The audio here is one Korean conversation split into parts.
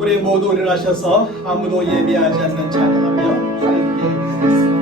우리 모두 일어나셔서 아무도 예배하지 않는 찬양하며 하나님께 드리겠습니다.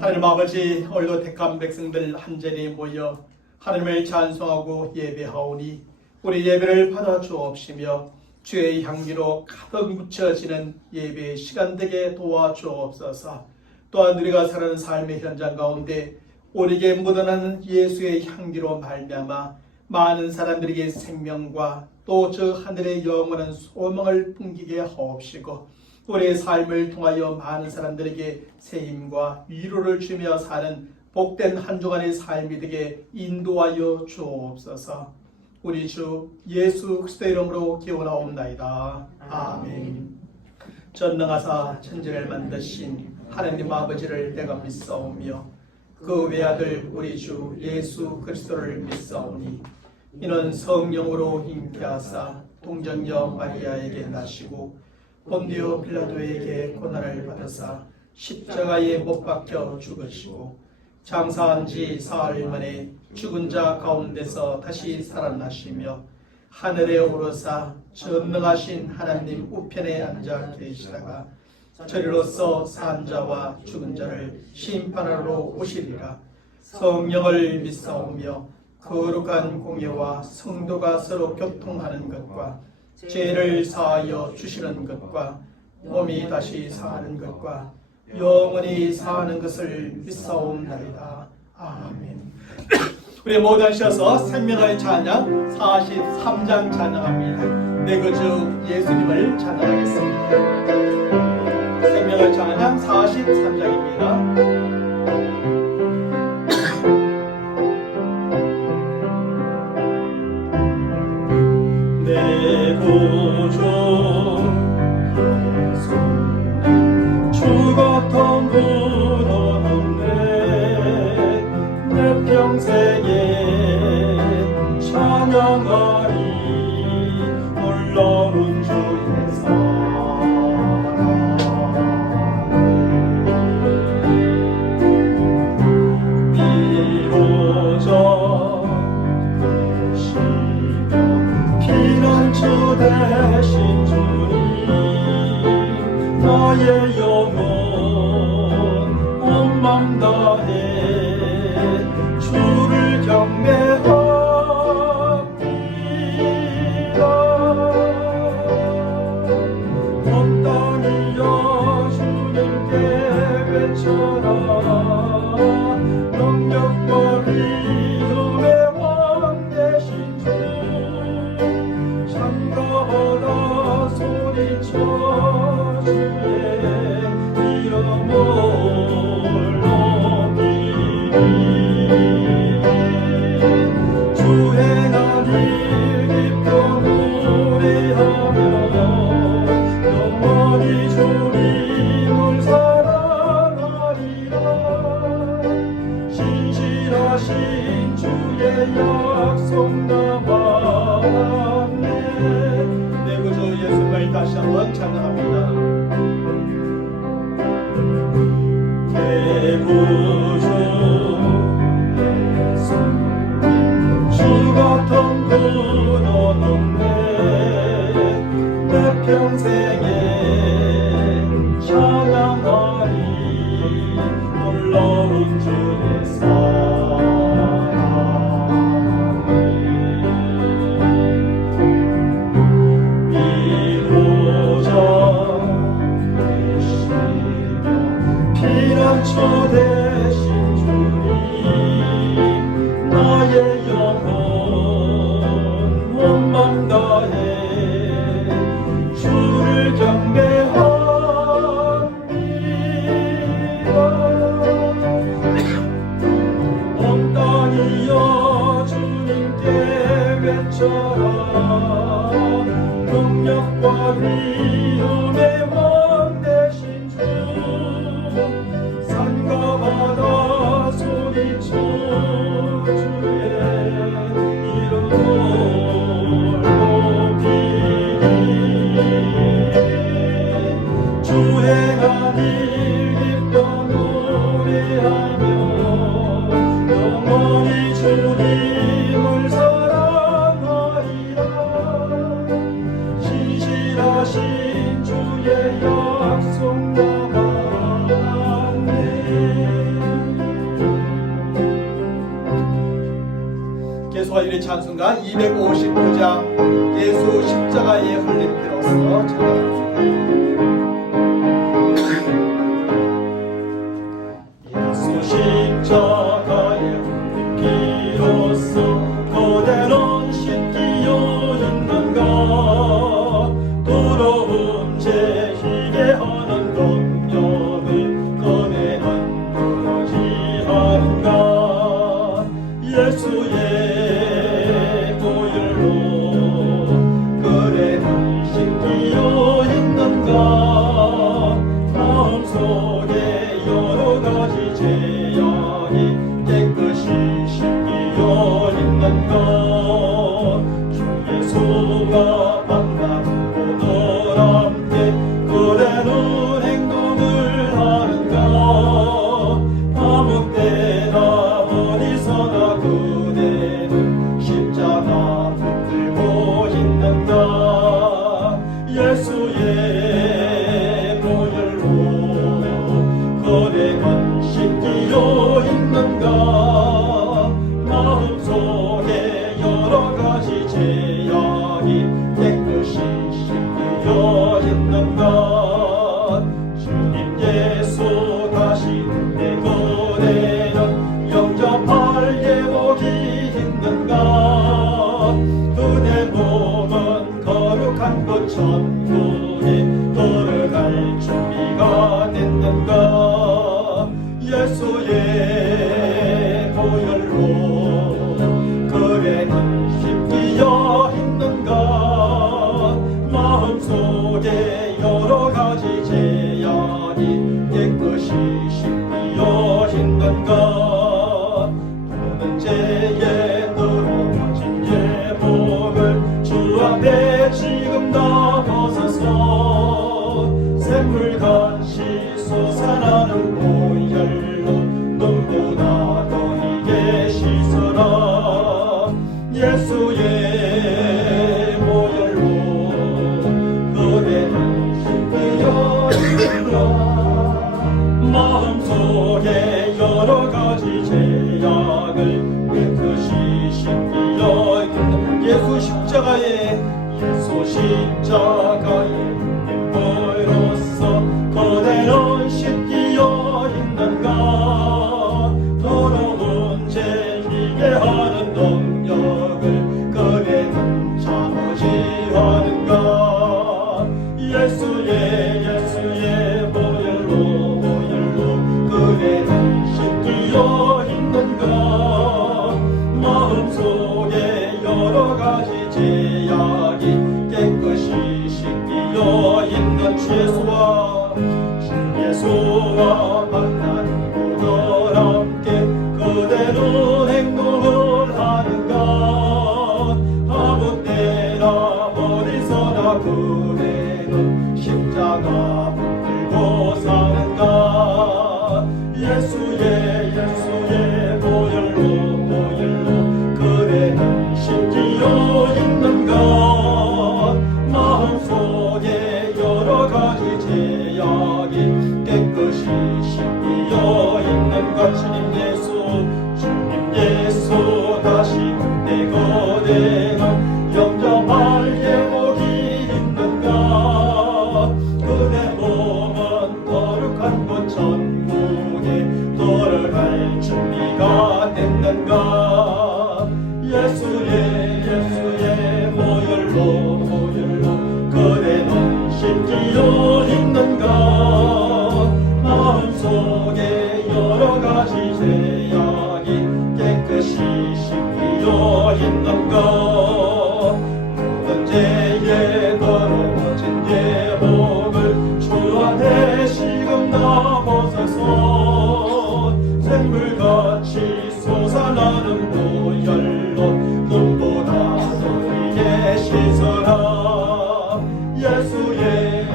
하나님 아버지, 오늘도 택한 백성들 한자리에 모여 하나님을 찬송하고 예배하오니 우리 예배를 받아 주옵시며 주의 향기로 가득 묻혀지는 예배의 시간 되게 도와주옵소서. 또한 우리가 사는 삶의 현장 가운데 우리에게 묻어나는 예수의 향기로 말미암아 많은 사람들에게 생명과 또 저 하늘의 영원한 소망을 풍기게 하옵시고 우리의 삶을 통하여 많은 사람들에게 새 힘과 위로를 주며 사는 복된 한 주간의 삶이 되게 인도하여 주옵소서. 우리 주 예수 그리스도의 이름으로 기원하옵나이다. 아멘. 전능하사 천지를 만드신 하나님 아버지를 내가 믿사오며 그 외아들 우리 주 예수 그리스도를 믿사오니 이는 성령으로 잉태하사 동정녀 마리아에게 나시고 본디오 빌라도에게 고난을 받으사 십자가에 못 박혀 죽으시고 장사한 지 사흘 만에 죽은 자 가운데서 다시 살아나시며 하늘에 오르사 전능하신 하나님 우편에 앉아 계시다가 저리로서 산 자와 죽은 자를 심판하러 오시리라. 성령을 믿사오며 거룩한 공예와 성도가 서로 교통하는 것과 죄를 사하여 주시는 것과 몸이 다시 사는 것과 영원히 사는 것을 믿사옵나이다. 아멘. 우리 모두 하셔서 생명의 찬양 43장 찬양합니다. 내 구주 예수님을 찬양하겠습니다. 생명의 찬양 43장입니다. 내 구주 예수님 죽었던 분은 없네. 내 평생에 찬양하리 올라온 주의 사랑. 비로자 피난처 되신 주님 나의 영혼 온 맘 다해 주를 경배합니다. 온 땅이여 주님께 외쳐라. 능력과 위엄의 왕 되신 주 약속 남았네. 내 구주 예수님을 다시 한번 찬양합니다. 내 구주 예수 주 같은 분은 없네. 내 평생에 찬양하리 놀라운 주의 사랑을. 이루자 되시며 피난처 되신 주님 나의 영혼 온 맘 다해 주를 경배합니다. 온 땅이여 주님께 외쳐라. 능력과 위엄의 왕 되신 주 산과 바다 소리쳐 주의 이름을 주 행한 일 기뻐 노래하며 영원히 주님을 사랑하리라. 신실하신 주의 약속 남았네. 계속하리는 찬송가 259장 예수 십자가의 흘린 피로써 찬양합니다. 예수 십자가의 흘린 피로써 거대한 씻기어 있는가. 더러운 죄 희게 하는 능력을 꺼내는 그러지 않은가. 예수의 보혈로 그래는 씻기어 있는가. 마음속에 여러 가지 죄악이 깨끗이 씻기어 있는가. 주 예수가 만나고 너랑 함께 그래는 행동을 하는가. 아무 때나 어디서나 그대는 십자가 붙들고 있는가. 예수의 보혈로 거대한 씻기어 있는가. 마음속에 여러 가지 죄악이 깨끗이 씻기어 있는가. 주님 예수 다시 내 거대한 영접할 예복이 있는가. 그대 몸은 거룩한 것 천국에 걸어갈 준비가 됐는가. 예수의 보혈로 그래는 씻기어 있는가. 마음속에 여러 가지 죄악이 깨끗이 씻기어 있는가. 모든 죄에 늘어진 예복을 주 앞에 지금 다 벗어서 샘물같이 솟아나는 보혈로 눈보다 너희게 씻어라. 예수의 보혈로 그대는 씻기어 있는가. 마음속에 여러 가지 죄악을 깨끗이 씻기어 있는 예수 십자가의 보혈로서 거대한 씻기어 있는가. 더러운 죄 희게 하는 능력을 그대는 참으지 않은가. 예수의 보혈로 그대는 씻기어 있는가. 마음속에 여러 가지 죄악이 깨끗이 씻기어 지키어 있는가. 모든 죄에 더러워진 예복을 주 안에 지금 나보소서. 샘물같이 솟아나는 보혈로 눈보다 더 위에 씻어라. 예수의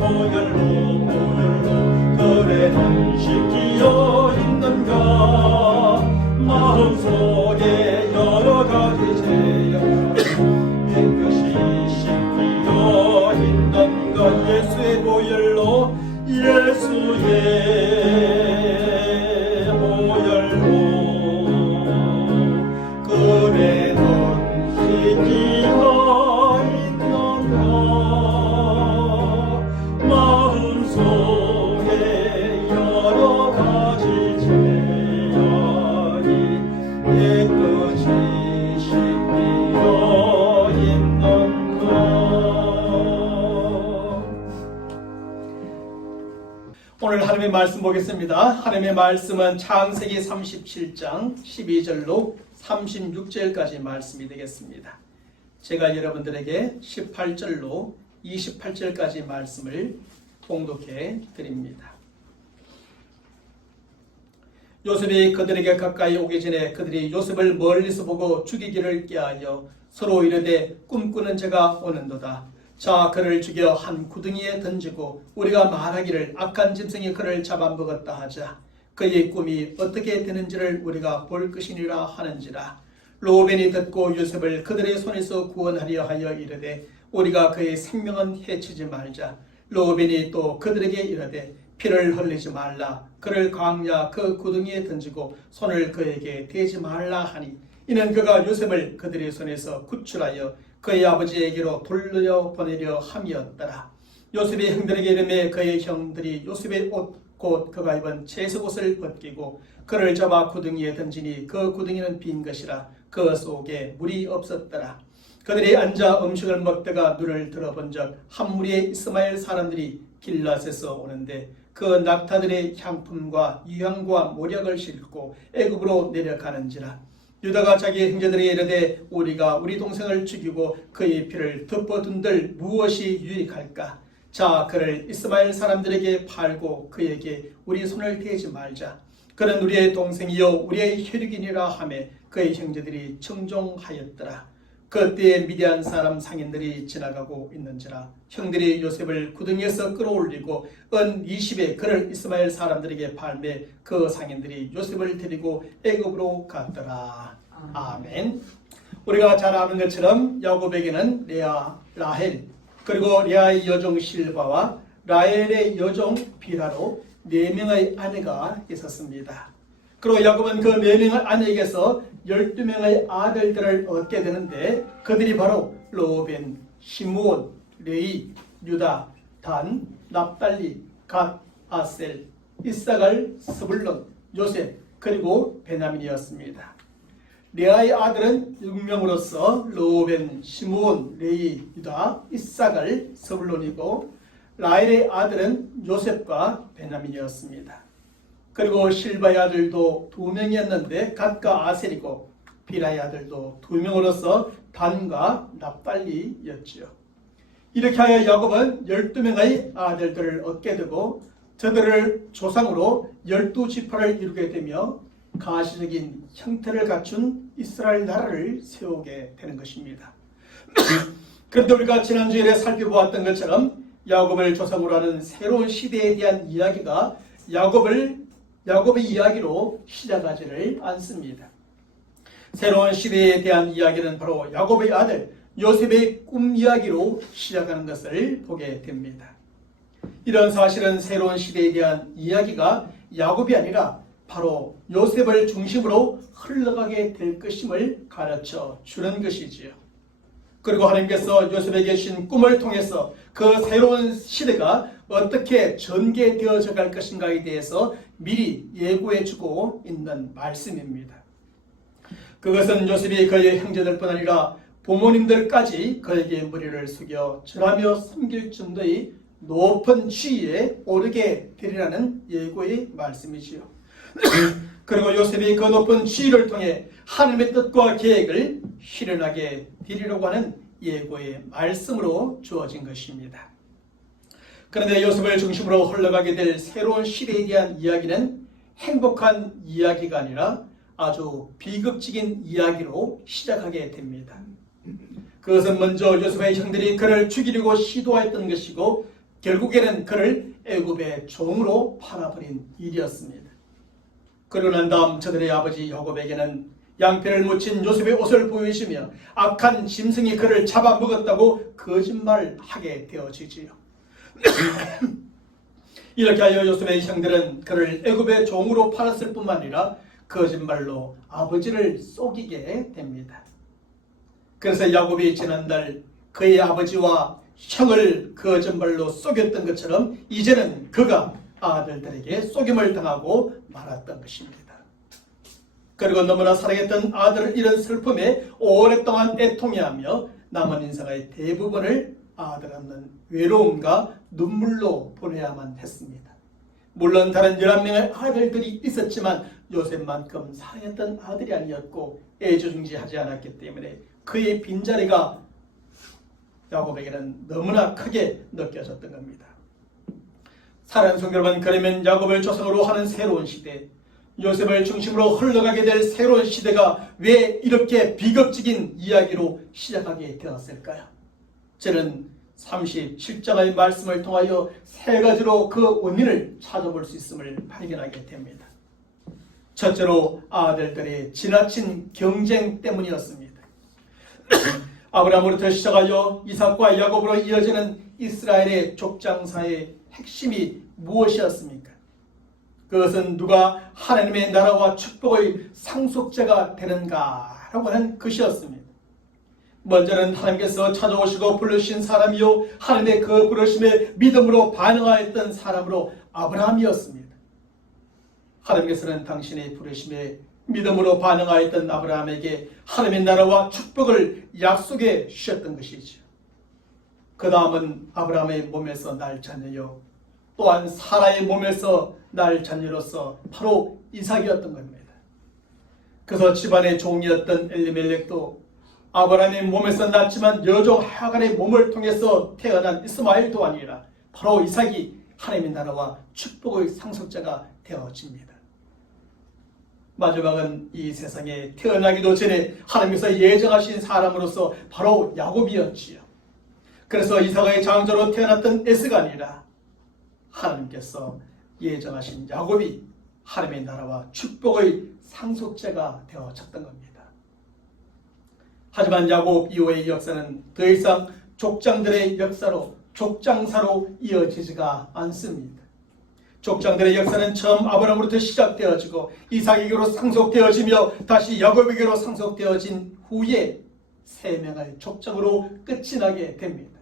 보혈로 그래는 씻기어 있는가. 마음속에 여러 가지 죄여 깨끗이 씻기어 있는가. 예수의 보혈로 그래는 씻기어 있는가. 마음속에 여러 가지 죄악이 깨끗이 씻기어 있는가. 오늘 하나님의 말씀 보겠습니다. 하나님의 말씀은 창세기 37장 12절로 36절까지 말씀이 되겠습니다. 제가 여러분들에게 18절로 28절까지 말씀을 봉독해 드립니다. 요셉이 그들에게 가까이 오기 전에 그들이 요셉을 멀리서 보고 죽이기를 꾀하여 서로 이르되 꿈꾸는 자가 오는도다. 자, 그를 죽여 한 구덩이에 던지고 우리가 말하기를 악한 짐승이 그를 잡아먹었다 하자. 그의 꿈이 어떻게 되는지를 우리가 볼 것이니라 하는지라. 로벤이 듣고 요셉을 그들의 손에서 구원하려 하여 이르되 우리가 그의 생명은 해치지 말자. 로벤이 또 그들에게 이르되 피를 흘리지 말라. 그를 광야 그 구덩이에 던지고 손을 그에게 대지 말라 하니 이는 그가 요셉을 그들의 손에서 구출하여 그의 아버지에게로 돌려보내려 함이었더라. 요셉이 형들에게 이르매 그의 형들이 요셉의 옷 곧 그가 입은 채석옷을 벗기고 그를 잡아 구덩이에 던지니 그 구덩이는 빈 것이라. 그 속에 물이 없었더라. 그들이 앉아 음식을 먹다가 눈을 들어본 적 한 무리의 이스마엘 사람들이 길랏에서 오는데 그 낙타들의 향품과 유향과 모략을 싣고 애굽으로 내려가는지라. 유다가 자기 형제들에게 이르되 우리가 우리 동생을 죽이고 그의 피를 덮어둔들 무엇이 유익할까. 자, 그를 이스마엘 사람들에게 팔고 그에게 우리 손을 대지 말자. 그는 우리의 동생이요 우리의 혈육이니라 하며 그의 형제들이 청종하였더라. 그때에 미디안 사람 상인들이 지나가고 있는지라. 형들이 요셉을 구덩이에서 끌어올리고 은 20에 그를 이스마엘 사람들에게 팔매 그 상인들이 요셉을 데리고 애굽으로 갔더라. 아멘. 우리가 잘 아는 것처럼 야곱에게는 레아, 라헬, 그리고 레아의 여종 실바와 라헬의 여종 비라로 4명의 아내가 있었습니다. 그리고 야곱은 그 4명의 아내에게서 12명의 아들들을 얻게 되는데 그들이 바로 로벤, 시므온, 레위, 유다, 단, 납달리, 갓, 아셀, 이사갈, 스불론, 요셉, 그리고 베냐민이었습니다. 레아의 아들은 6명으로서 로벤, 시므온, 레위, 유다, 이사갈, 스불론이고 라헬의 아들은 요셉과 베냐민이었습니다. 그리고 실바의 아들도 2명이었는데 갓과 아셀이고 비라의 아들도 2명으로서 단과 납달리였지요. 이렇게 하여 야곱은 12명의 아들들을 얻게 되고 저들을 조상으로 12지파를 이루게 되며 가시적인 형태를 갖춘 이스라엘 나라를 세우게 되는 것입니다. 그런데 우리가 지난주에 살펴보았던 것처럼 야곱을 조상으로 하는 새로운 시대에 대한 이야기가 야곱의 이야기로 시작하지를 않습니다. 새로운 시대에 대한 이야기는 바로 야곱의 아들 요셉의 꿈 이야기로 시작하는 것을 보게 됩니다. 이런 사실은 새로운 시대에 대한 이야기가 야곱이 아니라 바로 요셉을 중심으로 흘러가게 될 것임을 가르쳐 주는 것이지요. 그리고 하나님께서 요셉에게 주신 꿈을 통해서 그 새로운 시대가 어떻게 전개되어져 갈 것인가에 대해서 미리 예고해 주고 있는 말씀입니다. 그것은 요셉이 그의 형제들뿐 아니라 부모님들까지 그에게 머리를 숙여 절하며 섬길 정도의 높은 지위에 오르게 되리라는 예고의 말씀이지요. 그리고 요셉이 그 높은 지위를 통해 하나님의 뜻과 계획을 실현하게 되리라고 하는 예고의 말씀으로 주어진 것입니다. 그런데 요셉을 중심으로 흘러가게 될 새로운 시대에 대한 이야기는 행복한 이야기가 아니라 아주 비극적인 이야기로 시작하게 됩니다. 그것은 먼저 요셉의 형들이 그를 죽이려고 시도했던 것이고 결국에는 그를 애굽의 종으로 팔아버린 일이었습니다. 그러고 난 다음 저들의 아버지 야곱에게는 양패를 묻힌 요셉의 옷을 보여주며 악한 짐승이 그를 잡아먹었다고 거짓말하게 되어지지요. 이렇게 하여 요셉의 형들은 그를 애굽의 종으로 팔았을 뿐만 아니라 거짓말로 아버지를 속이게 됩니다. 그래서 야곱이 지난달 그의 아버지와 형을 거짓말로 속였던 것처럼 이제는 그가 아들들에게 속임을 당하고 말았던 것입니다. 그리고 너무나 사랑했던 아들을 잃은 슬픔에 오랫동안 애통해하며 남은 인생의 대부분을 아들 없는 외로움과 눈물로 보내야만 했습니다. 물론 다른 11명의 아들들이 있었지만 요셉만큼 사랑했던 아들이 아니었고 애지중지하지 않았기 때문에 그의 빈자리가 야곱에게는 너무나 크게 느껴졌던 겁니다. 사랑하는 성도 여러분, 그러면 야곱을 조상으로 하는 새로운 시대, 요셉을 중심으로 흘러가게 될 새로운 시대가 왜 이렇게 비극적인 이야기로 시작하게 되었을까요? 저는 37장의 말씀을 통하여 세 가지로 그 원인을 찾아볼 수 있음을 발견하게 됩니다. 첫째로 아들들의 지나친 경쟁 때문이었습니다. 아브라함으로부터 시작하여 이삭과 야곱으로 이어지는 이스라엘의 족장사의 핵심이 무엇이었습니까? 그것은 누가 하나님의 나라와 축복의 상속자가 되는가라고 하는 것이었습니다. 먼저는 하나님께서 찾아오시고 부르신 사람이요 하나님의 그 부르심에 믿음으로 반응하였던 사람으로 아브라함이었습니다. 하나님께서는 당신의 부르심에 믿음으로 반응하였던 아브라함에게 하나님의 나라와 축복을 약속해 주셨던 것이죠. 그 다음은 아브라함의 몸에서 날 자녀요 또한 사라의 몸에서 날 자녀로서 바로 이삭이었던 겁니다. 그래서 집안의 종이었던 엘리멜렉도 아브라함의 몸에서 났지만 여종 하갈의 몸을 통해서 태어난 이스마엘도 아니라 바로 이삭이 하나님의 나라와 축복의 상속자가 되어집니다. 마지막은 이 세상에 태어나기도 전에 하나님께서 예정하신 사람으로서 바로 야곱이었지요. 그래서 이삭의 장조로 태어났던 에스가 아니라 하나님께서 예정하신 야곱이 하나님의 나라와 축복의 상속자가 되어졌던 겁니다. 하지만 야곱 이후의 역사는 더 이상 족장들의 역사로 족장사로 이어지지가 않습니다. 족장들의 역사는 처음 아브라함으로부터 시작되어지고 이삭에게로 상속되어지며 다시 야곱에게로 상속되어진 후에 세 명의 족장으로 끝이 나게 됩니다.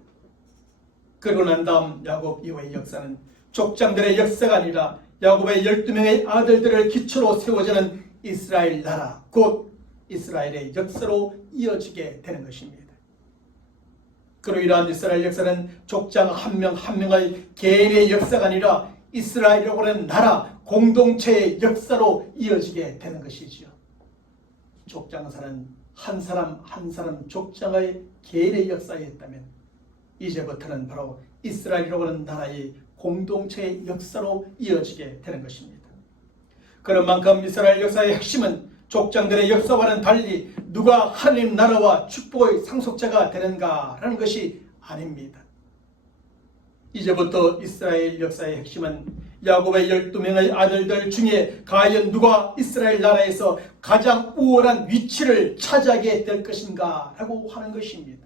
그러고 난 다음 야곱 이후의 역사는 족장들의 역사가 아니라 야곱의 12명의 아들들을 기초로 세워지는 이스라엘 나라 곧 이스라엘의 역사로 이어지게 되는 것입니다. 그로 이러한 이스라엘 역사는 족장 한 명 한 명의 개인의 역사가 아니라 이스라엘이라고 하는 나라 공동체의 역사로 이어지게 되는 것이지요. 족장사는 한 사람 한 사람 족장의 개인의 역사였다면 이제부터는 바로 이스라엘이라고 하는 나라의 공동체의 역사로 이어지게 되는 것입니다. 그런 만큼 이스라엘 역사의 핵심은 족장들의 역사와는 달리 누가 하나님 나라와 축복의 상속자가 되는가라는 것이 아닙니다. 이제부터 이스라엘 역사의 핵심은 야곱의 12명의 아들들 중에 과연 누가 이스라엘 나라에서 가장 우월한 위치를 차지하게 될 것인가 라고 하는 것입니다.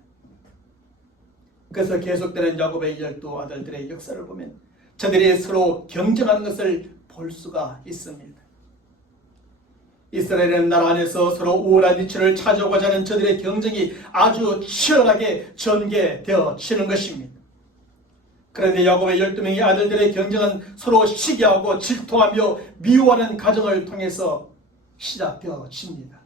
그래서 계속되는 야곱의 12아들들의 역사를 보면 저들이 서로 경쟁하는 것을 볼 수가 있습니다. 이스라엘의 나라 안에서 서로 우월한 위치를 차지하고자 하는 저들의 경쟁이 아주 치열하게 전개되어지는 것입니다. 그런데 야곱의 12명의 아들들의 경쟁은 서로 시기하고 질투하며 미워하는 과정을 통해서 시작되어집니다.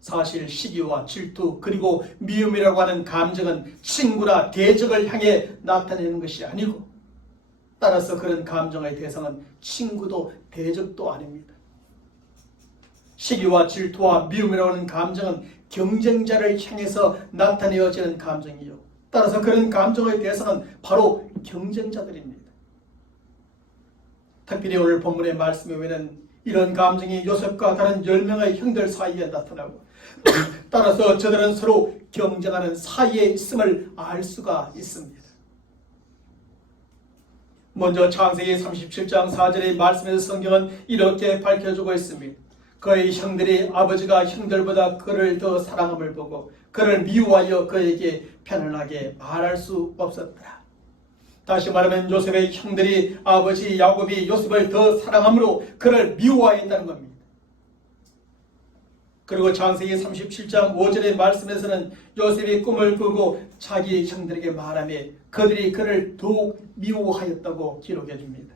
사실 시기와 질투 그리고 미움이라고 하는 감정은 친구나 대적을 향해 나타내는 것이 아니고 따라서 그런 감정의 대상은 친구도 대적도 아닙니다. 시기와 질투와 미움이라고 하는 감정은 경쟁자를 향해서 나타내어지는 감정이요. 따라서 그런 감정의 대상은 바로 경쟁자들입니다. 특별히 오늘 본문의 말씀에 보면 이런 감정이 요셉과 다른 10명의 형들 사이에 나타나고 따라서 저들은 서로 경쟁하는 사이에 있음을 알 수가 있습니다. 먼저 창세기 37장 4절의 말씀에서 성경은 이렇게 밝혀주고 있습니다. 그의 형들이 아버지가 형들보다 그를 더 사랑함을 보고 그를 미워하여 그에게 편안하게 말할 수 없었더라. 다시 말하면 요셉의 형들이 아버지 야곱이 요셉을 더 사랑함으로 그를 미워하였다는 겁니다. 그리고 창세기 37장 5절의 말씀에서는 요셉이 꿈을 꾸고 자기 형들에게 말하며 그들이 그를 더욱 미워하였다고 기록해 줍니다.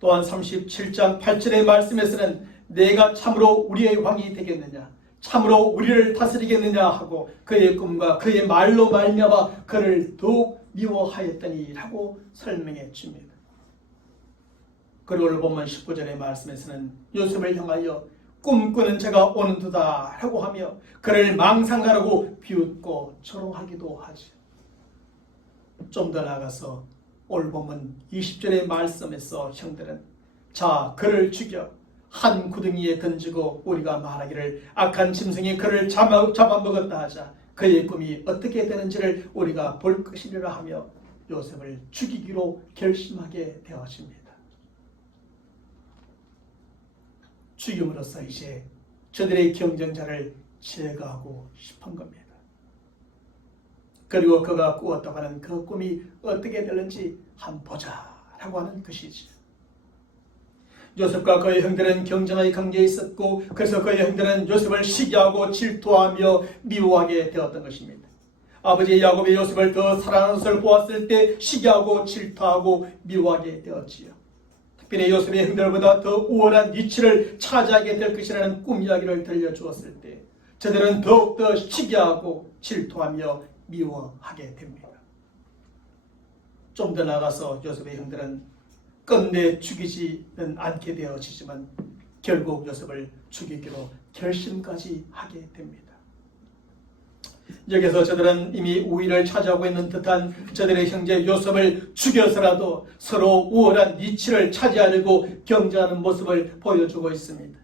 또한 37장 8절의 말씀에서는 내가 참으로 우리의 왕이 되겠느냐, 참으로 우리를 다스리겠느냐 하고 그의 꿈과 그의 말로 말미암아 그를 더욱 미워하였더니 라고 설명해 줍니다. 그리고 오늘 본문 19절의 말씀에서는 요셉을 향하여 꿈꾸는 자가 오는도다 라고 하며 그를 망상가라고 비웃고 조롱하기도 하죠. 좀 더 나아가서 오늘 본문 20절의 말씀에서 형들은 자 그를 죽여 한 구덩이에 던지고 우리가 말하기를 악한 짐승이 그를 잡아먹었다 하자 그의 꿈이 어떻게 되는지를 우리가 볼 것이리라 하며 요셉을 죽이기로 결심하게 되었습니다. 죽임으로써 이제 저들의 경쟁자를 제거하고 싶은 겁니다. 그리고 그가 꾸었다고 하는 그 꿈이 어떻게 되는지 한번 보자 라고 하는 것이지. 요셉과 그의 형들은 경쟁의 관계에 있었고 그래서 그의 형들은 요셉을 시기하고 질투하며 미워하게 되었던 것입니다. 아버지 야곱이 요셉을 더 사랑하는 것을 보았을 때 시기하고 질투하고 미워하게 되었지요. 특별히 요셉의 형들보다 더 우월한 위치를 차지하게 될 것이라는 꿈 이야기를 들려주었을 때 저들은 더욱더 시기하고 질투하며 미워하게 됩니다. 좀 더 나아가서 요셉의 형들은 끝내 죽이지는 않게 되어지지만 결국 요셉을 죽이기로 결심까지 하게 됩니다. 여기서 저들은 이미 우위를 차지하고 있는 듯한 저들의 형제 요셉을 죽여서라도 서로 우월한 위치를 차지하려고 경쟁하는 모습을 보여주고 있습니다.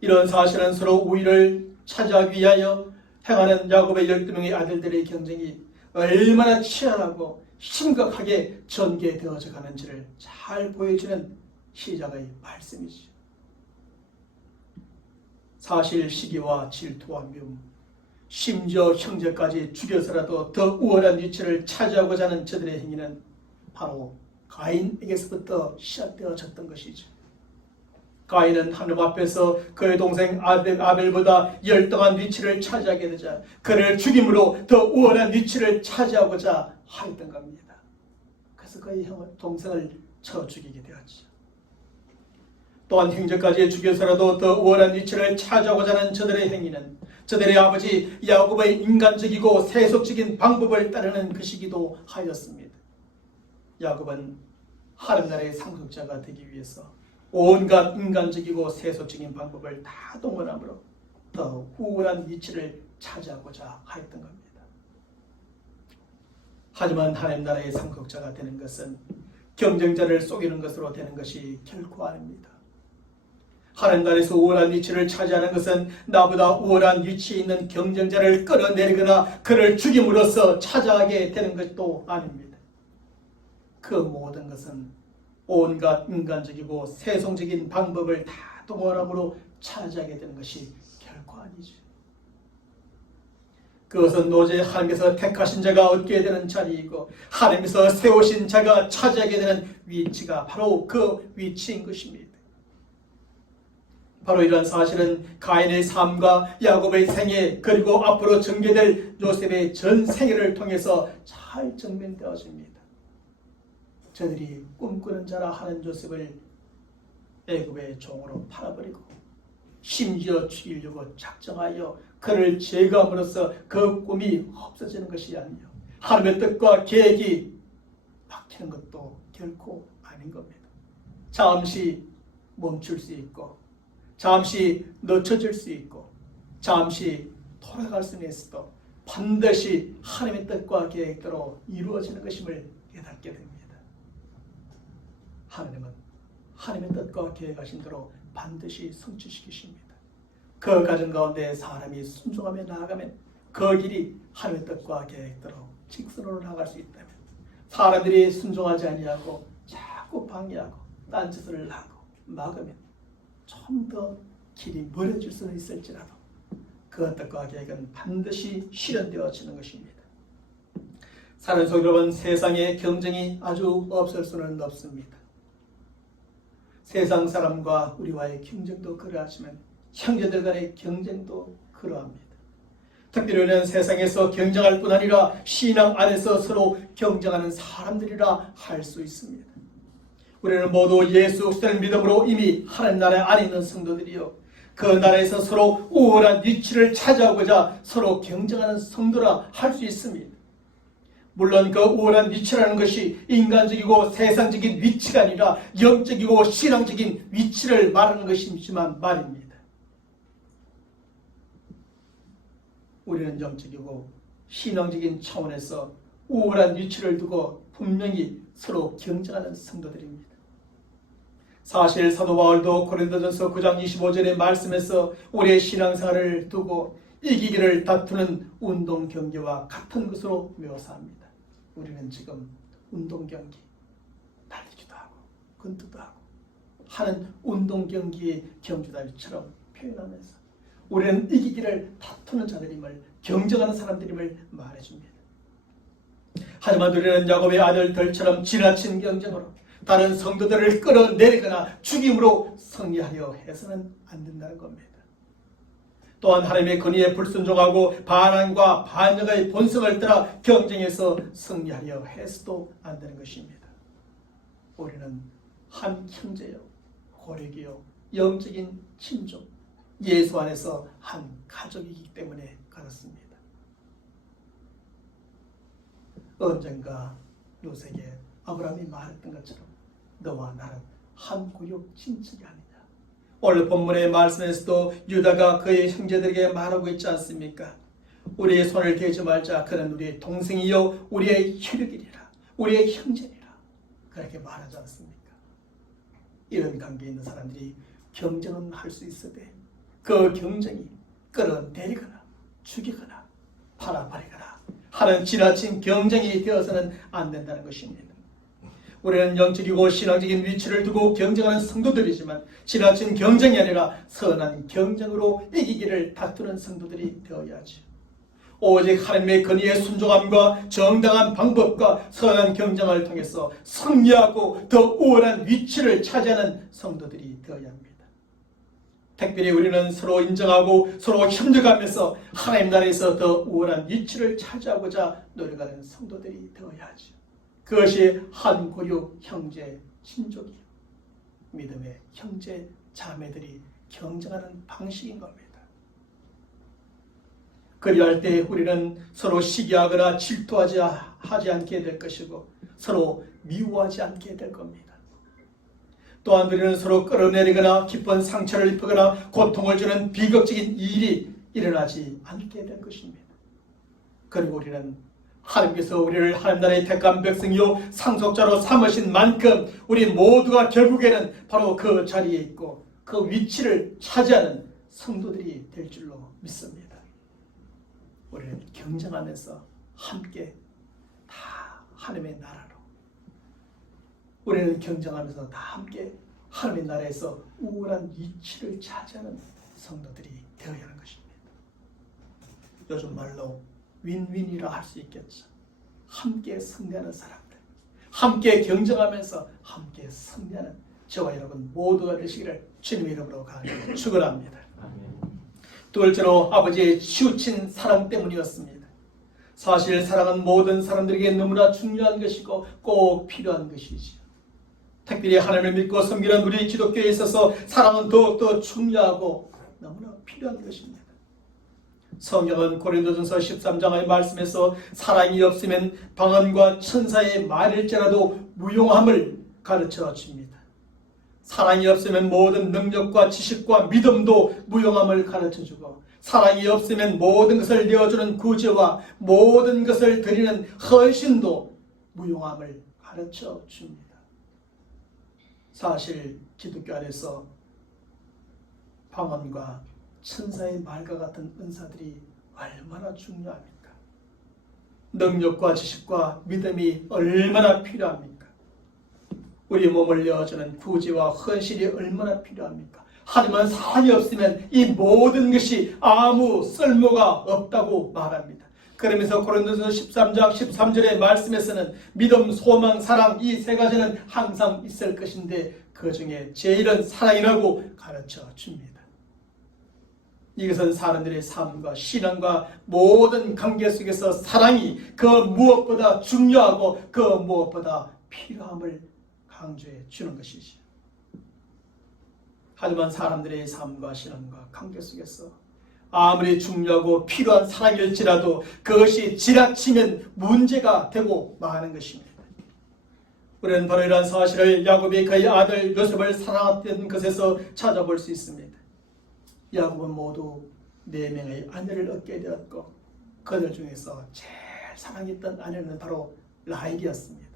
이런 사실은 서로 우위를 차지하기 위하여 행하는 야곱의 12명의 아들들의 경쟁이 얼마나 치열하고 심각하게 전개되어져 가는지를 잘 보여주는 시작의 말씀이죠. 사실 시기와 질투와 미움, 심지어 형제까지 죽여서라도 더 우월한 위치를 차지하고자 하는 저들의 행위는 바로 가인에게서부터 시작되어졌던 것이죠. 가인은 하나님 앞에서 그의 동생 아벨보다 열등한 위치를 차지하게 되자 그를 죽임으로 더 우월한 위치를 차지하고자 하였던 겁니다. 그래서 그의 동생을 쳐 죽이게 되었죠. 또한 형제까지 죽여서라도 더 우월한 위치를 차지하고자 하는 저들의 행위는 저들의 아버지 야곱의 인간적이고 세속적인 방법을 따르는 것이기도 하였습니다. 야곱은 하나님 나라의 상속자가 되기 위해서 온갖 인간적이고 세속적인 방법을 다 동원함으로 더 우월한 위치를 차지하고자 하였던 겁니다. 하지만 하나님 나라의 상속자가 되는 것은 경쟁자를 속이는 것으로 되는 것이 결코 아닙니다. 하나님 나라에서 우월한 위치를 차지하는 것은 나보다 우월한 위치에 있는 경쟁자를 끌어내리거나 그를 죽임으로써 차지하게 되는 것도 아닙니다. 그 모든 것은 온갖 인간적이고 세속적인 방법을 다 동원함으로 차지하게 되는 것이 결코 아니죠. 그것은 오직 하나님께서 택하신 자가 얻게 되는 자리이고 하나님께서 세우신 자가 차지하게 되는 위치가 바로 그 위치인 것입니다. 바로 이런 사실은 가인의 삶과 야곱의 생애 그리고 앞으로 전개될 요셉의 전 생애를 통해서 잘 증명되어집니다. 저들이 꿈꾸는 자라 하는 요셉을 애굽의 종으로 팔아버리고 심지어 죽이려고 작정하여 그를 제거함으로써 그 꿈이 없어지는 것이 아니요 하나님의 뜻과 계획이 바뀌는 것도 결코 아닌 겁니다. 잠시 멈출 수 있고 잠시 늦춰질 수 있고 잠시 돌아갈 수는 있어도 반드시 하나님의 뜻과 계획대로 이루어지는 것임을 깨닫게 됩니다. 하나님은 하나님의 뜻과 계획하신 대로 반드시 성취시키십니다. 그 가정 가운데 사람이 순종하며 나아가면 그 길이 하나님의 뜻과 계획대로 직선으로 나갈 수 있다면, 사람들이 순종하지 아니하고 자꾸 방해하고 딴짓을 하고 막으면 좀 더 길이 멀어질 수는 있을지라도 그 뜻과 계획은 반드시 실현되어지는 것입니다. 사는 속 여러분, 세상에 경쟁이 아주 없을 수는 없습니다. 세상 사람과 우리와의 경쟁도 그러하지만 형제들 간의 경쟁도 그러합니다. 특별히 우리는 세상에서 경쟁할 뿐 아니라 신앙 안에서 서로 경쟁하는 사람들이라 할 수 있습니다. 우리는 모두 예수 그리스도를 믿음으로 이미 하나님 나라 안에 있는 성도들이요, 그 나라에서 서로 우월한 위치를 차지하고자 서로 경쟁하는 성도라 할 수 있습니다. 물론 그 우월한 위치라는 것이 인간적이고 세상적인 위치가 아니라 영적이고 신앙적인 위치를 말하는 것이지만 말입니다. 우리는 영적이고 신앙적인 차원에서 우월한 위치를 두고 분명히 서로 경쟁하는 성도들입니다. 사실 사도 바울도 고린도전서 9장 25절의 말씀에서 우리의 신앙생활을 두고 이기기를 다투는 운동 경기와 같은 것으로 묘사합니다. 우리는 지금 운동 경기, 달리기도 하고 권투도 하고 하는 운동 경기의 경주단처럼 표현하면서 우리는 이기기를 다투는 자들임을, 경쟁하는 사람들임을 말해줍니다. 하지만 우리는 야곱의 아들들처럼 지나친 경쟁으로 다른 성도들을 끌어내리거나 죽임으로 승리하려 해서는 안 된다는 겁니다. 또한 하나님의 권위에 불순종하고 반항과 반역의 본성을 따라 경쟁해서 승리하려 해서도 안 되는 것입니다. 우리는 한 형제요, 고력이요, 영적인 친족, 예수 안에서 한 가족이기 때문에 그렇습니다. 언젠가 요셉에게 아브라함이 말했던 것처럼 너와 나는 한 구육 친척이 아니냐. 오늘 본문의 말씀에서도 유다가 그의 형제들에게 말하고 있지 않습니까? 우리의 손을 대지 말자. 그는 우리의 동생이요 우리의 혈육이니라, 우리의 형제니라. 그렇게 말하지 않습니까? 이런 관계에 있는 사람들이 경쟁은 할 수 있으되 그 경쟁이 끌어내리거나 죽이거나 팔아버리거나 하는 지나친 경쟁이 되어서는 안 된다는 것입니다. 우리는 영적이고 신앙적인 위치를 두고 경쟁하는 성도들이지만 지나친 경쟁이 아니라 선한 경쟁으로 이기기를 다투는 성도들이 되어야지. 오직 하나님의 권위에 순종함과 정당한 방법과 선한 경쟁을 통해서 승리하고 더 우월한 위치를 차지하는 성도들이 되어야 합니다. 특별히 우리는 서로 인정하고 서로 협력하면서 하나님 나라에서 더 우월한 위치를 차지하고자 노력하는 성도들이 되어야지. 그것이 한 고육 형제 친족이요, 믿음의 형제 자매들이 경쟁하는 방식인 겁니다. 그리할 때 우리는 서로 시기하거나 질투하지 않게 될 것이고 서로 미워하지 않게 될 겁니다. 또한 우리는 서로 끌어내리거나 깊은 상처를 입히거나 고통을 주는 비극적인 일이 일어나지 않게 될 것입니다. 그리고 우리는 하나님께서 우리를 하나님 나라의 택한 백성이요 상속자로 삼으신 만큼 우리 모두가 결국에는 바로 그 자리에 있고 그 위치를 차지하는 성도들이 될 줄로 믿습니다. 우리는 경쟁하면서 함께 다 하나님의 나라로, 우리는 경쟁하면서 다 함께 하나님의 나라에서 우월한 위치를 차지하는 성도들이 되어야 하는 것입니다. 요즘 말로 윈윈이라 할 수 있겠죠. 함께 승리하는 사람들, 함께 경쟁하면서 함께 승리하는 저와 여러분 모두가 되시기를 주님의 이름으로 간절히 축원합니다. 둘째로 아버지의 치우친 사랑 때문이었습니다. 사실 사랑은 모든 사람들에게 너무나 중요한 것이고 꼭 필요한 것이지요. 특별히 하나님을 믿고 섬기는 우리 기독교에 있어서 사랑은 더욱더 중요하고 너무나 필요한 것입니다. 성경은 고린도전서 13장의 말씀에서 사랑이 없으면 방언과 천사의 말일지라도 무용함을 가르쳐 줍니다. 사랑이 없으면 모든 능력과 지식과 믿음도 무용함을 가르쳐주고, 사랑이 없으면 모든 것을 내어주는 구제와 모든 것을 드리는 헌신도 무용함을 가르쳐 줍니다. 사실 기독교 안에서 방언과 천사의 말과 같은 은사들이 얼마나 중요합니까? 능력과 지식과 믿음이 얼마나 필요합니까? 우리 몸을 내어주는 구제와 헌신이 얼마나 필요합니까? 하지만 사랑이 없으면 이 모든 것이 아무 쓸모가 없다고 말합니다. 그러면서 고린도서 13장 13절의 말씀에서는 믿음, 소망, 사랑 이 세 가지는 항상 있을 것인데 그 중에 제일은 사랑이라고 가르쳐 줍니다. 이것은 사람들의 삶과 신앙과 모든 관계 속에서 사랑이 그 무엇보다 중요하고 그 무엇보다 필요함을 강조해 주는 것이지. 하지만 사람들의 삶과 신앙과 관계 속에서 아무리 중요하고 필요한 사랑일지라도 그것이 지나치면 문제가 되고 마는 것입니다. 우리는 바로 이러한 사실을 야곱이 그의 아들 요셉을 사랑했던 것에서 찾아볼 수 있습니다. 야곱은 모두 4명의 아내를 얻게 되었고 그들 중에서 제일 사랑했던 아내는 바로 라헬이었습니다.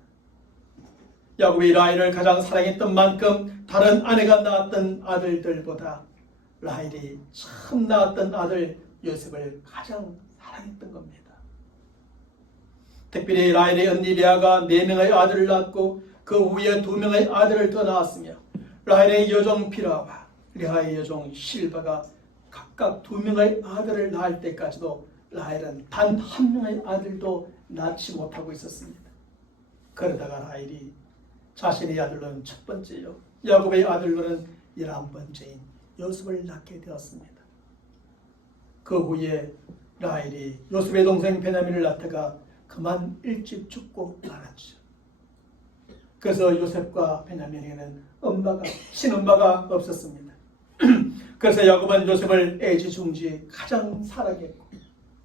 야곱이 라헬을 가장 사랑했던 만큼 다른 아내가 낳았던 아들들보다 라헬이 처음 낳았던 아들 요셉을 가장 사랑했던 겁니다. 특별히 라헬의 언니 레아가 4명의 아들을 낳았고 그 후에 2명의 아들을 더 낳았으며 라헬의 여종 빌하와 레아의 여종 실바가 각각 2명의 아들을 낳을 때까지도 라헬은 단 1명의 아들도 낳지 못하고 있었습니다. 그러다가 라헬이 자신의 아들로는 첫 번째요, 야곱의 아들로는 11번째인 요셉을 낳게 되었습니다. 그 후에 라헬이 요셉의 동생 베냐민을 낳다가 그만 일찍 죽고 말았죠. 그래서 요셉과 베냐민에게는 친엄마가 없었습니다. 그래서 야곱은 요셉을 애지중지 가장 사랑했고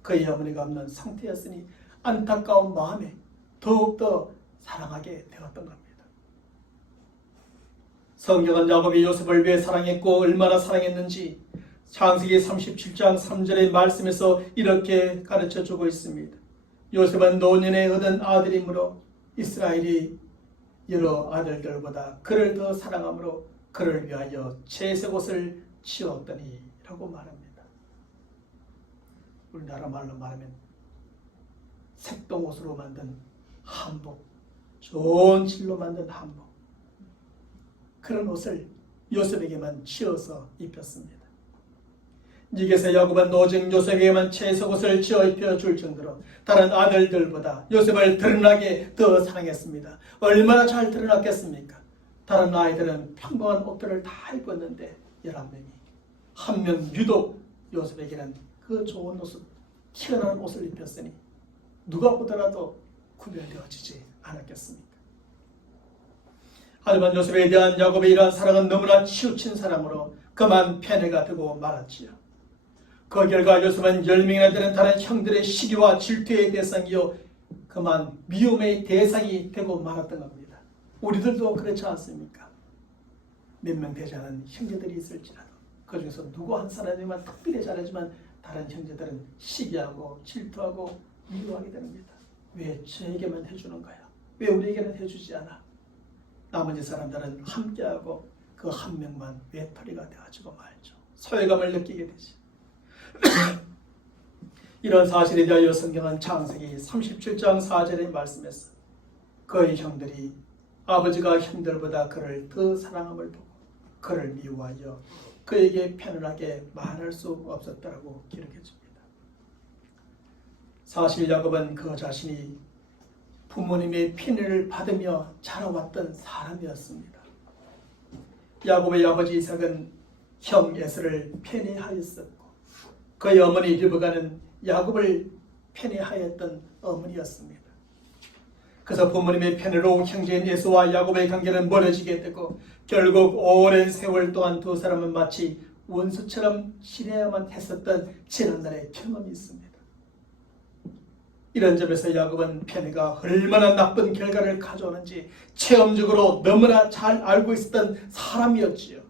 그의 어머니가 없는 상태였으니 안타까운 마음에 더욱더 사랑하게 되었던 겁니다. 성경은 야곱이 요셉을 왜 사랑했고 얼마나 사랑했는지 창세기 37장 3절의 말씀에서 이렇게 가르쳐주고 있습니다. 요셉은 노년에 얻은 아들이므로 이스라엘이 여러 아들들보다 그를 더 사랑하므로 그를 위하여 채색옷을 지었더니 라고 말합니다. 우리나라 말로 말하면 색동옷으로 만든 한복, 좋은 질로 만든 한복, 그런 옷을 요셉에게만 지어서 입혔습니다. 이게서 야곱은 오직 요셉에게만 채색옷을 지어 입혀줄 정도로 다른 아들들보다 요셉을 드러나게 더 사랑했습니다. 얼마나 잘 드러났겠습니까? 다른 아이들은 평범한 옷들을 다 입었는데 11명이 한 명 유독 요셉에게는 그 좋은 옷을, 튀어나온 옷을 입혔으니 누가 보더라도 구별되어지지 않았겠습니까? 하지만 요셉에 대한 야곱의 이러한 사랑은 너무나 치우친 사랑으로 그만 폐뇌가 되고 말았지요. 그 결과 요셉은 10명이나 되는 다른 형들의 시기와 질투의 대상이요 그만 미움의 대상이 되고 말았던 겁니다. 우리들도 그렇지 않습니까? 몇 명 되지 않은 형제들이 있을지라도 그 중에서 누구 한 사람이만 특별히 잘하지만 다른 형제들은 시기하고 질투하고 미워하게 됩니다. 왜 저에게만 해주는 거야? 왜 우리에게는 해주지 않아? 나머지 사람들은 함께하고 그 한 명만 외톨이가 되어지고 말죠. 소외감을 느끼게 되지. 이런 사실에 대하여 성경은 창세기 37장 4절의 말씀에서 그의 형들이 아버지가 형들보다 그를 더 사랑함을 보고 그를 미워하여 그에게 편안하게 말할 수 없었다고 기록해 줍니다. 사실 야곱은 그 자신이 부모님의 편애를 받으며 자라왔던 사람이었습니다. 야곱의 아버지 이삭은 형 에서를 편애하였었고 그의 어머니 리브가는 야곱을 편애하였던 어머니였습니다. 그래서 부모님의 편애로 형제인 에서와 야곱의 관계는 멀어지게 되고 결국 오랜 세월 동안 두 사람은 마치 원수처럼 지내야만 했었던 지난날의 경험이 있습니다. 이런 점에서 야곱은 페네가 얼마나 나쁜 결과를 가져오는지 체험적으로 너무나 잘 알고 있었던 사람이었지요.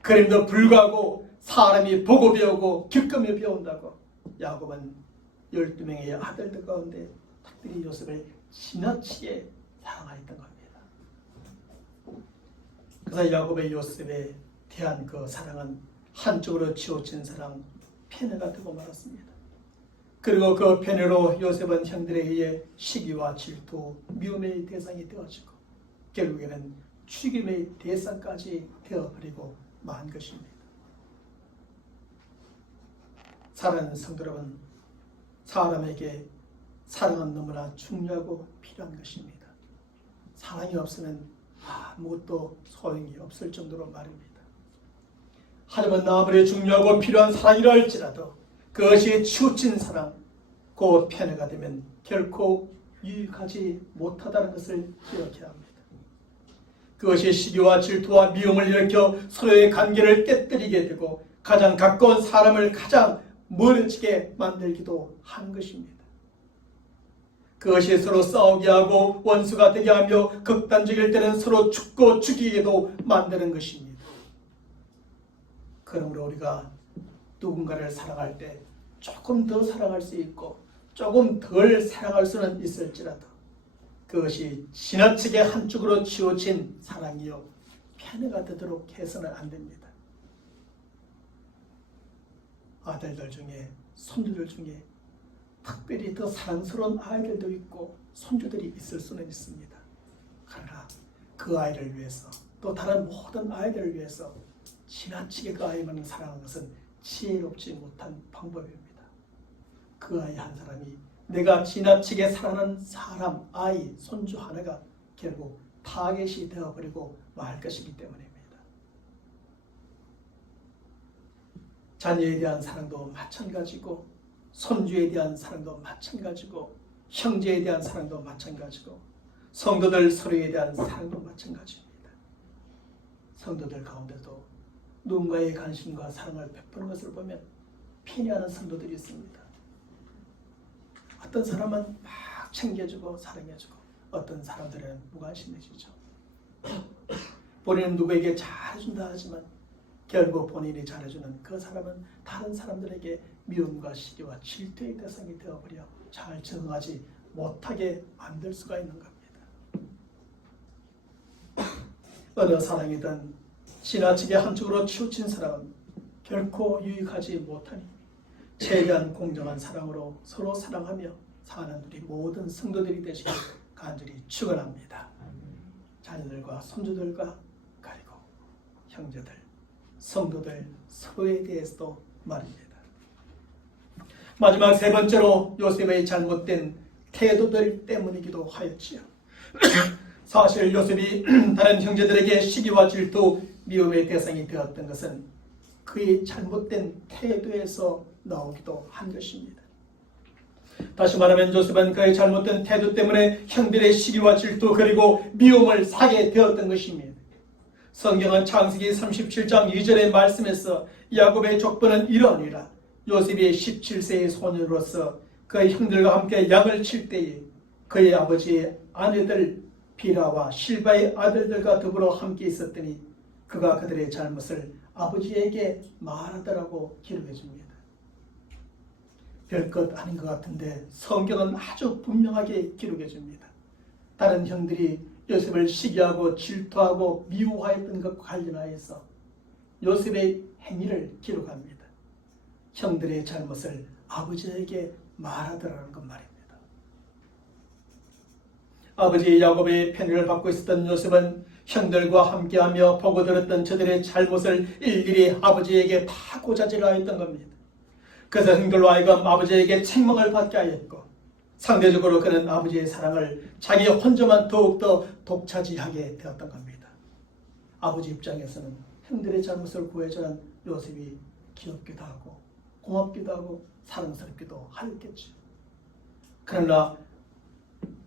그럼에도 불구하고 사람이 보고 배우고 겪으며 배운다고 야곱은 12명의 아들들 가운데 특별히 요셉을 지나치게 사랑하였던 겁니다. 그래서 야곱의 요셉에 대한 그 사랑은 한쪽으로 치우친 사랑 페네가 되고 말았습니다. 그리고 그 페네로 요셉은 형들에 의해 시기와 질투, 미움의 대상이 되어지고 결국에는 죽임의 대상까지 되어버리고 만 것입니다. 사랑하는 성도 여러분, 사람에게 사랑은 너무나 중요하고 필요한 것입니다. 사랑이 없으면 아무것도 소용이 없을 정도로 말입니다. 하지만 아무리 중요하고 필요한 사랑이라 할지라도 그것이 치우친 사랑, 곧 페네가 되면 결코 유익하지 못하다는 것을 기억해야 합니다. 그것이 시기와 질투와 미움을 일으켜 서로의 관계를 깨뜨리게 되고 가장 가까운 사람을 가장 멀어지게 만들기도 하는 것입니다. 그것이 서로 싸우게 하고 원수가 되게 하며 극단적일 때는 서로 죽고 죽이게도 만드는 것입니다. 그러므로 우리가 누군가를 사랑할 때 조금 더 사랑할 수 있고 조금 덜 사랑할 수는 있을지라도 그것이 지나치게 한쪽으로 치우친 사랑이요 페네가 되도록 해서는 안 됩니다. 아들들 중에 손주들 중에 특별히 더 사랑스러운 아이들도 있고 손주들이 있을 수는 있습니다. 그러나 그 아이를 위해서 또 다른 모든 아이들을 위해서 지나치게 그 아이만을 사랑하는 것은 지혜롭지 못한 방법입니다. 그 아이 한 사람이 내가 지나치게 사랑하는 사람, 아이, 손주 하나가 결국 타겟이 되어버리고 말 것이기 때문입니다. 자녀에 대한 사랑도 마찬가지고 손주에 대한 사랑도 마찬가지고 형제에 대한 사랑도 마찬가지고 성도들 서로에 대한 사랑도 마찬가지입니다. 성도들 가운데도 누군가의 관심과 사랑을 베푸는 것을 보면 피해하는 성도들이 있습니다. 어떤 사람은 막 챙겨주고 사랑해주고 어떤 사람들은 무관심해지죠. 본인은 누구에게 잘해준다 하지만 결국 본인이 잘해주는 그 사람은 다른 사람들에게 미움과 시기와 질투의 대상이 되어버려 잘 적응하지 못하게 만들 수가 있는 겁니다. 어느 사랑이든 지나치게 한쪽으로 치우친 사랑은 결코 유익하지 못하니 최대한 공정한 사랑으로 서로 사랑하며 사는 우리 모든 성도들이 되시길 간절히 축원합니다. 자녀들과 손주들과 그리고 형제들, 성도들 서로에 대해서도 말입니다. 마지막 세 번째로 요셉의 잘못된 태도들 때문이기도 하였지요. 사실 요셉이 다른 형제들에게 시기와 질투, 미움의 대상이 되었던 것은 그의 잘못된 태도에서 나오기도 한 것입니다. 다시 말하면 요셉은 그의 잘못된 태도 때문에 형들의 시기와 질투 그리고 미움을 사게 되었던 것입니다. 성경은 창세기 37장 2절의 말씀에서 야곱의 족보는 이러하니라. 요셉이 17세의 소년으로서 그의 형들과 함께 양을 칠 때에 그의 아버지의 아내들 비라와 실바의 아들들과 더불어 함께 있었더니 그가 그들의 잘못을 아버지에게 말하더라고 기록해 줍니다. 별것 아닌 것 같은데 성경은 아주 분명하게 기록해 줍니다. 다른 형들이 요셉을 시기하고 질투하고 미워하였던 것과 관련하여서 요셉의 행위를 기록합니다. 형들의 잘못을 아버지에게 말하더라는 것 말입니다. 아버지 야곱의 편애를 받고 있었던 요셉은 형들과 함께하며 보고 들었던 저들의 잘못을 일일이 아버지에게 다 고자질하였던 겁니다. 그래서 형들로 하여금 아버지에게 책망을 받게 하였고 상대적으로 그는 아버지의 사랑을 자기 혼자만 더욱더 독차지하게 되었던 겁니다. 아버지 입장에서는 형들의 잘못을 구해주는 요셉이 귀엽기도 하고 고맙기도 하고 사랑스럽기도 하였겠죠. 그러나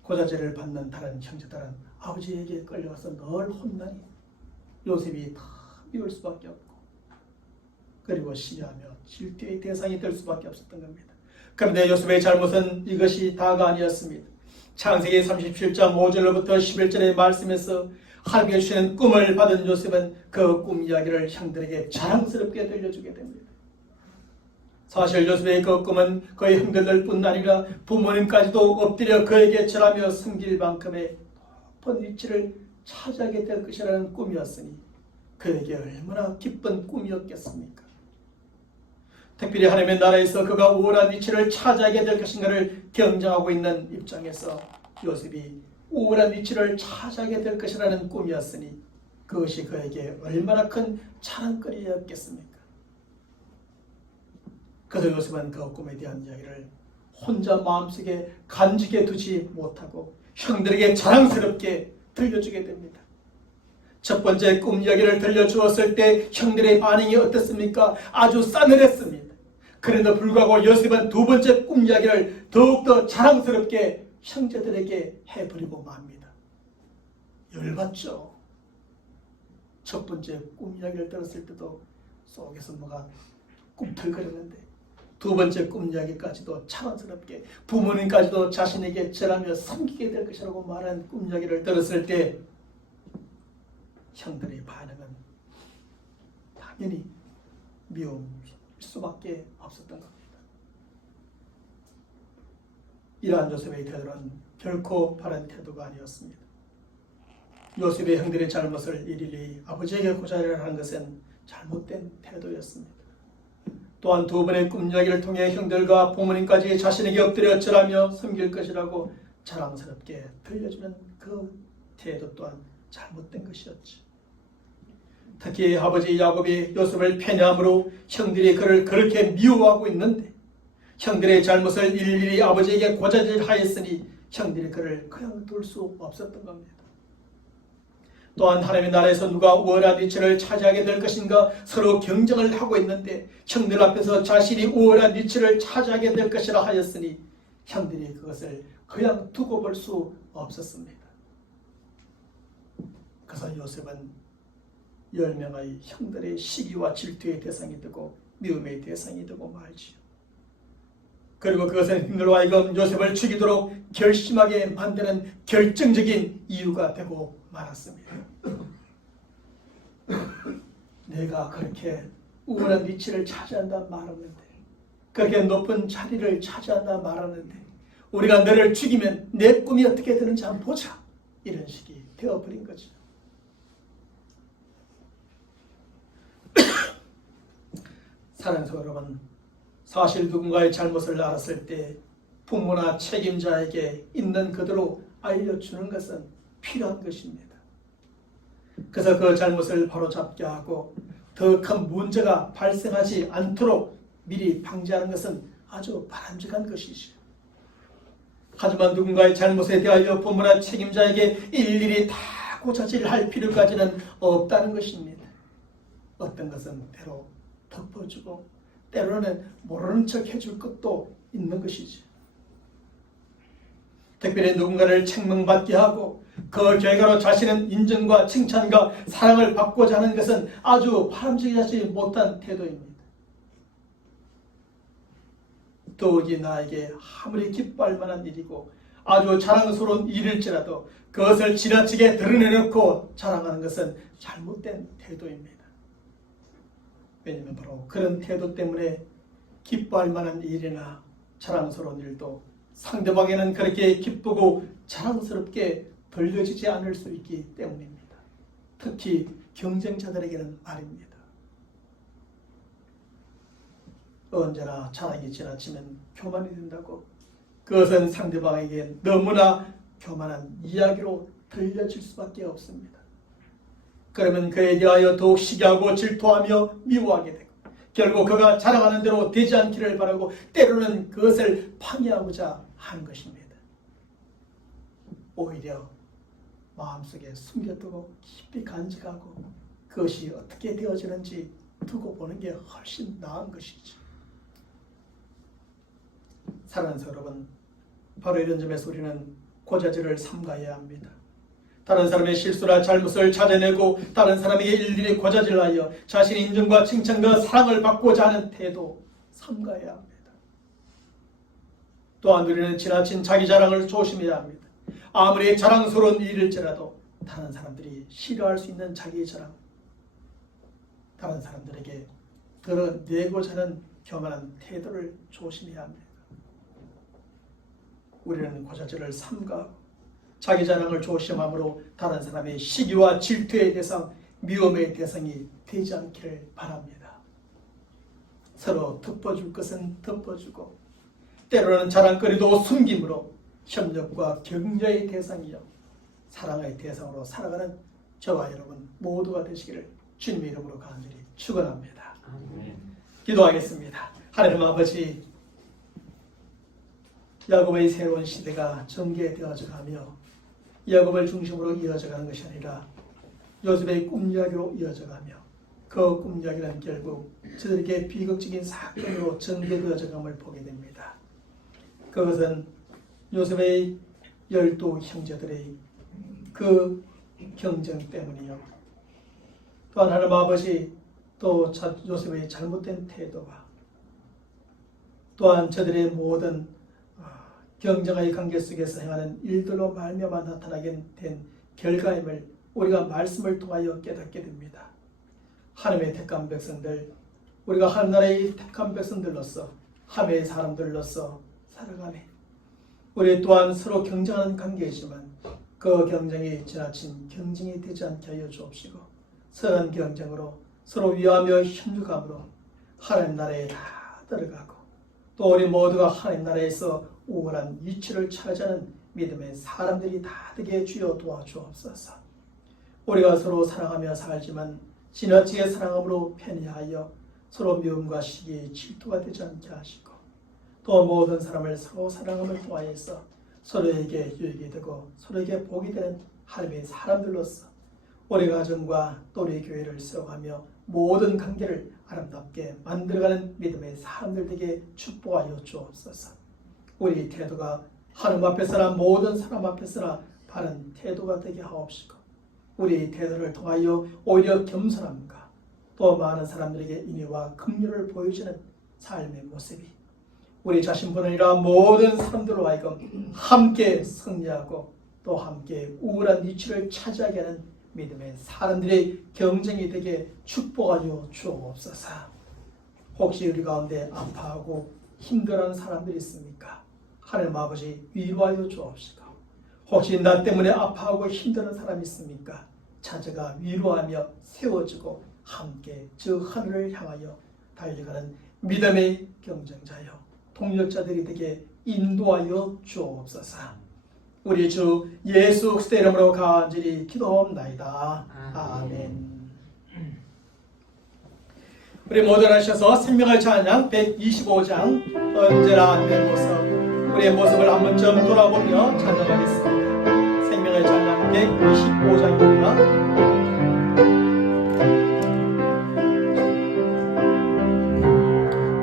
고자질을 받는 다른 형제들은 아버지에게 끌려가서 늘 혼나니 요셉이 다 미울 수밖에 없고 그리고 시기하며 질투의 대상이 될 수밖에 없었던 겁니다. 그런데 요셉의 잘못은 이것이 다가 아니었습니다. 창세기 37장 5절로부터 11절의 말씀에서 하나님께 주시는 꿈을 받은 요셉은 그 꿈 이야기를 형들에게 자랑스럽게 들려주게 됩니다. 사실 요셉의 그 꿈은 그의 형들뿐 아니라 부모님까지도 엎드려 그에게 절하며 섬길 만큼의 높은 위치를 차지하게 될 것이라는 꿈이었으니 그에게 얼마나 기쁜 꿈이었겠습니까? 특별히 하나님의 나라에서 그가 우월한 위치를 차지하게 될 것인가를 경쟁하고 있는 입장에서 요셉이 우월한 위치를 차지하게 될 것이라는 꿈이었으니 그것이 그에게 얼마나 큰 자랑거리였겠습니까? 그래서 요셉은 그 꿈에 대한 이야기를 혼자 마음속에 간직해 두지 못하고 형들에게 자랑스럽게 들려주게 됩니다. 첫 번째 꿈 이야기를 들려주었을 때 형들의 반응이 어땠습니까? 아주 싸늘했습니다. 그럼에도 불구하고 요셉은 두 번째 꿈 이야기를 더욱더 자랑스럽게 형제들에게 해버리고 맙니다. 열받죠. 첫 번째 꿈 이야기를 들었을 때도 속에서 뭐가 꿈틀거리는데 두 번째 꿈 이야기까지도 자랑스럽게 부모님까지도 자신에게 절하며 섬기게 될 것이라고 말한 꿈 이야기를 들었을 때 형들의 반응은 당연히 미움일 수밖에 없었던 겁니다. 이러한 요셉의 태도는 결코 바른 태도가 아니었습니다. 요셉의 형들의 잘못을 일일이 아버지에게 고자를 하는 것은 잘못된 태도였습니다. 또한 두 번의 꿈 이야기를 통해 형들과 부모님까지 자신에게 엎드려 절하며 섬길 것이라고 자랑스럽게 들려주는 그 태도 또한 잘못된 것이었지. 특히 아버지 야곱이 요셉을 패냐함으로 형들이 그를 그렇게 미워하고 있는데 형들의 잘못을 일일이 아버지에게 고자질하였으니 형들이 그를 그냥 둘 수 없었던 겁니다. 또한 하나님의 나라에서 누가 우월한 위치를 차지하게 될 것인가 서로 경쟁을 하고 있는데 형들 앞에서 자신이 우월한 위치를 차지하게 될 것이라 하였으니 형들이 그것을 그냥 두고 볼 수 없었습니다. 그래서 요셉은 10명의 형들의 시기와 질투의 대상이 되고 미움의 대상이 되고 말지요. 그리고 그것은 형들로 하여금 요셉을 죽이도록 결심하게 만드는 결정적인 이유가 되고 말았습니다. 내가 그렇게 우월한 위치를 차지한다 말하는데 그렇게 높은 자리를 차지한다 말하는데 우리가 너를 죽이면 내 꿈이 어떻게 되는지 한번 보자. 이런 식이 되어버린 거죠. 사랑하는 여러분, 사실 누군가의 잘못을 알았을 때 부모나 책임자에게 있는 그대로 알려주는 것은 필요한 것입니다. 그래서 그 잘못을 바로잡게 하고 더 큰 문제가 발생하지 않도록 미리 방지하는 것은 아주 바람직한 것이죠. 하지만 누군가의 잘못에 대하여 부모나 책임자에게 일일이 다 고자질할 필요까지는 없다는 것입니다. 어떤 것은 때로 덮어주고 때로는 모르는 척 해줄 것도 있는 것이지. 특별히 누군가를 책망받게 하고 그 결과로 자신은 인정과 칭찬과 사랑을 받고자 하는 것은 아주 바람직하지 못한 태도입니다. 더욱이 나에게 아무리 기뻐할 만한 일이고 아주 자랑스러운 일일지라도 그것을 지나치게 드러내놓고 자랑하는 것은 잘못된 태도입니다. 왜냐하면 바로 그런 태도 때문에 기뻐할 만한 일이나 자랑스러운 일도 상대방에는 그렇게 기쁘고 자랑스럽게 들려지지 않을 수 있기 때문입니다. 특히 경쟁자들에게는 말입니다. 언제나 자랑이 지나치면 교만이 된다고 그것은 상대방에게 너무나 교만한 이야기로 들려질 수밖에 없습니다. 그러면 그에 대하여 더욱 시기하고 질투하며 미워하게 되고 결국 그가 자랑하는 대로 되지 않기를 바라고 때로는 그것을 방해하고자 하는 것입니다. 오히려 마음속에 숨겨두고 깊이 간직하고 그것이 어떻게 되어지는지 두고 보는 게 훨씬 나은 것이죠. 사랑하는 여러분, 바로 이런 점에서 우리는 고자질을 삼가해야 합니다. 다른 사람의 실수나 잘못을 찾아내고 다른 사람에게 일일이 고자질하여 자신의 인정과 칭찬과 사랑을 받고자 하는 태도 삼가해야 합니다. 또한 우리는 지나친 자기 자랑을 조심해야 합니다. 아무리 자랑스러운 일일지라도 다른 사람들이 싫어할 수 있는 자기 자랑, 다른 사람들에게 드러내고자 하는 교만한 태도를 조심해야 합니다. 우리는 고자질을 삼가하고 자기 자랑을 조심함으로 다른 사람의 시기와 질투의 대상, 미움의 대상이 되지 않기를 바랍니다. 서로 덮어줄 것은 덮어주고 때로는 자랑거리도 숨김으로 협력과 격려의 대상이요 사랑의 대상으로 살아가는 저와 여러분 모두가 되시기를 주님의 이름으로 간절히 축원합니다. 기도하겠습니다. 하나님 아버지, 야곱의 새로운 시대가 전개되어져 가며 야곱을 중심으로 이어져 가는 것이 아니라 요셉의 꿈 이야기로 이어져 가며 그 꿈 이야기는 결국 저들에게 비극적인 사건으로 전개되어져 감을 보게 됩니다. 그것은 요셉의 12 형제들의 그 경쟁 때문이요. 또한 하나님 아버지, 또 요셉의 잘못된 태도와 또한 저들의 모든 경쟁의 관계 속에서 행하는 일들로 말미암아 나타나게 된 결과임을 우리가 말씀을 통하여 깨닫게 됩니다. 하나님의 택한 백성들, 우리가 하나님의 택한 백성들로서 하나님의 사람들로서 살아가네. 우리 또한 서로 경쟁하는 관계이지만 그 경쟁이 지나친 경쟁이 되지 않게 하여 주옵시고 선한 경쟁으로 서로 위하며 협력함으로 하나님 나라에 다 들어가고 또 우리 모두가 하나님 나라에서 우월한 위치를 차지하는 믿음의 사람들이 다 되게 주여 도와주옵소서. 우리가 서로 사랑하며 살지만 지나치게 사랑함으로 편애하여 서로 미움과 시기에 질투가 되지 않게 하시고 또 모든 사람을 서로 사랑함을 통하여서 서로에게 유익이 되고 서로에게 복이 되는 하나님의 사람들로서 우리 가정과 또 우리 교회를 세워가며 모든 관계를 아름답게 만들어가는 믿음의 사람들 되게 축복하여 주옵소서. 우리 태도가 하나님 앞에서나 모든 사람 앞에서나 바른 태도가 되게 하옵시고 우리 태도를 통하여 오히려 겸손함과 또 많은 사람들에게 인애와 긍휼을 보여주는 삶의 모습이 우리 자신뿐 아니라 모든 사람들로 하여금 함께 승리하고 또 함께 우월한 위치를 차지하게 하는 믿음의 사람들의 경쟁이 되게 축복하여 주옵소서. 혹시 우리 가운데 아파하고 힘들어하는 사람들이 있습니까? 하나님 아버지 위로하여 주옵시고 혹시 나 때문에 아파하고 힘들어하는 사람이 있습니까? 찾아가 위로하며 세워주고 함께 저 하늘을 향하여 달려가는 믿음의 경쟁자여 동력자들이 되게 인도하여 주옵소서. 우리 주 예수 그리스도의 이름으로 간절히 기도합나이다. 아멘. 우리 모두 하셔서 생명의 찬양 125장 언제나 내 모습, 우리의 모습을 한 번쯤 돌아보며 찬양하겠습니다. 생명의 찬양 125장입니다.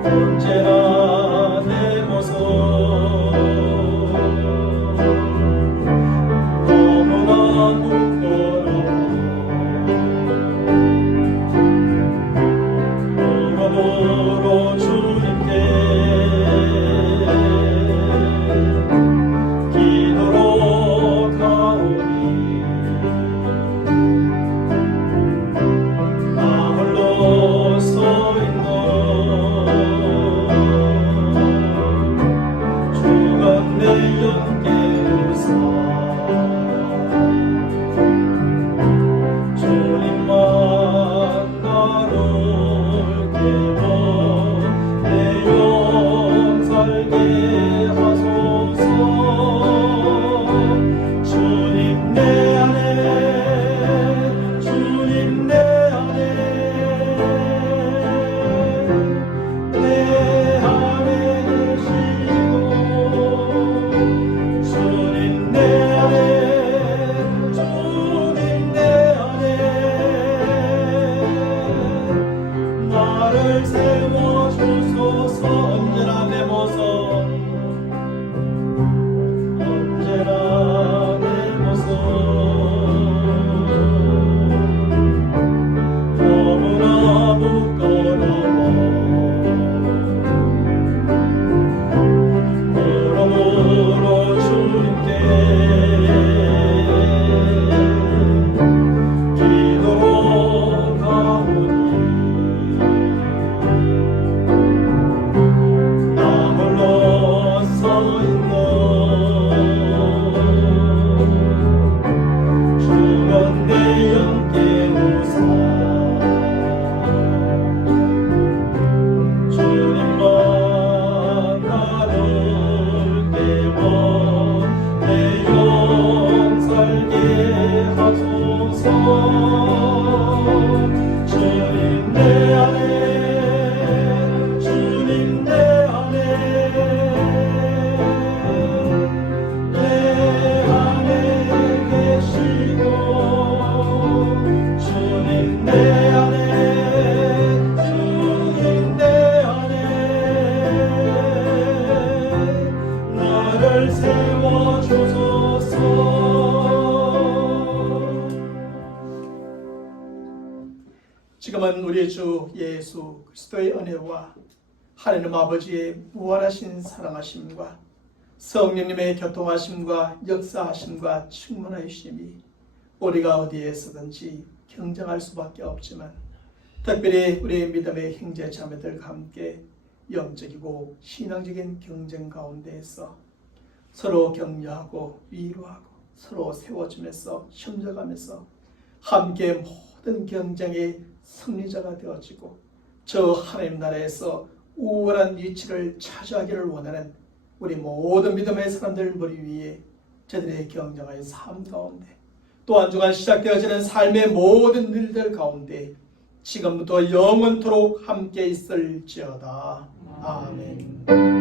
언제나 내 모습 너무나 부끄러워 무릎으로 주님께 기도로 가오니 우리 주 예수 그리스도의 은혜와 하나님 아버지의 무한하신 사랑하심과 성령님의 교통하심과 역사하심과 충만하심이 우리가 어디에서든지 경쟁할 수밖에 없지만 특별히 우리의 믿음의 형제 자매들과 함께 영적이고 신앙적인 경쟁 가운데에서 서로 격려하고 위로하고 서로 세워주면서 힘줘가면서 함께 모든 경쟁의 승리자가 되어지고 저 하나님 나라에서 우월한 위치를 차지하기를 원하는 우리 모든 믿음의 사람들 머리 위에 저들의 경쟁의 삶 가운데 또 한 주간 시작되어지는 삶의 모든 일들 가운데 지금부터 영원토록 함께 있을지어다. 아멘.